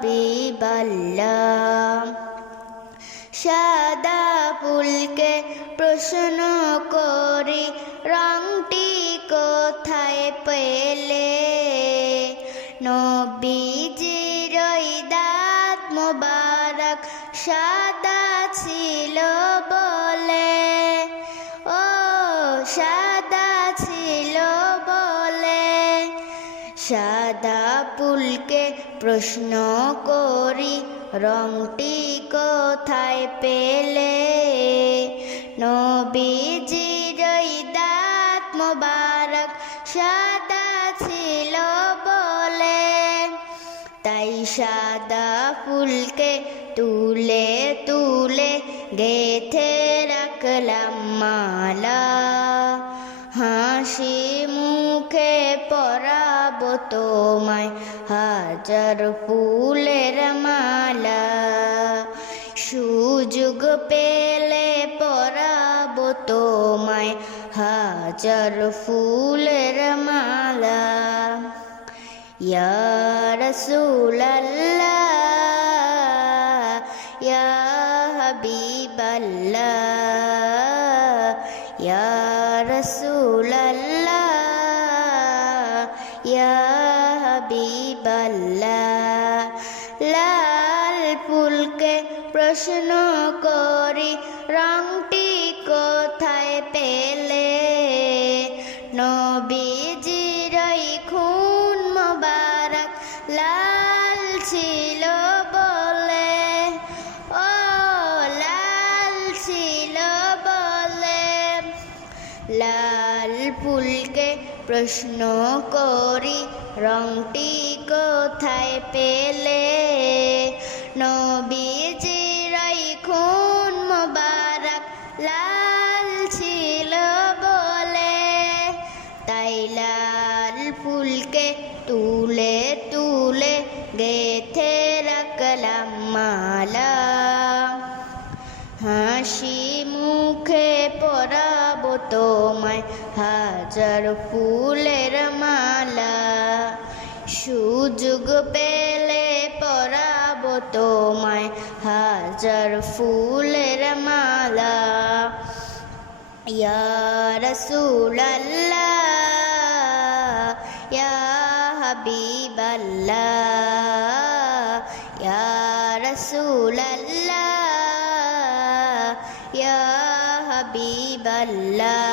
হাবিবাল্লাহ। সাদা ফুলকে প্রশ্ন করি রংটি কোথায় পেলে? নবীজির দাঁত মোবারক সাদা পুলকে প্রশ্ন করি, রংটি কোথায় পেলে? নবীজির দাঁত মোবারক সাদা ছিল বলে। তাই সাদা ফুলকে তুলে তুলে গেথে রাখলাম মালা। হাসি মুখে পরাব তোমায় হাজার ফুলের মালা। সুযোগ পেলে পরাব তোমায় হাজার ফুলের মালা। রসুলাল্লাহ ইয়া হাবিবাল্লাহ ইয়া হাবিবাল্লাহ লাল ফুলকে প্রশ্ন করি রংটি কোথায় পেলে? ফুলকে প্রশ্ন করি, রংটি কোথায় পেলে? নবীজির এই খুন মোবারক লাল ছিল বলে। তাই লাল ফুলকে তুলে তুলে গেথে রাখলাম মালা। হাসি মুখে পরাব তোমায়। হাজার ফুলের মালা, সুযোগ পেলে পরাব তোমায়। হাজার ফুলের মালা, ইয়া রসুলাল্লাহ, ইয়া হাবিবাল্লাহ, ইয়া রসুলাল্লাহ। ইয়া হাবিবাল্লাহ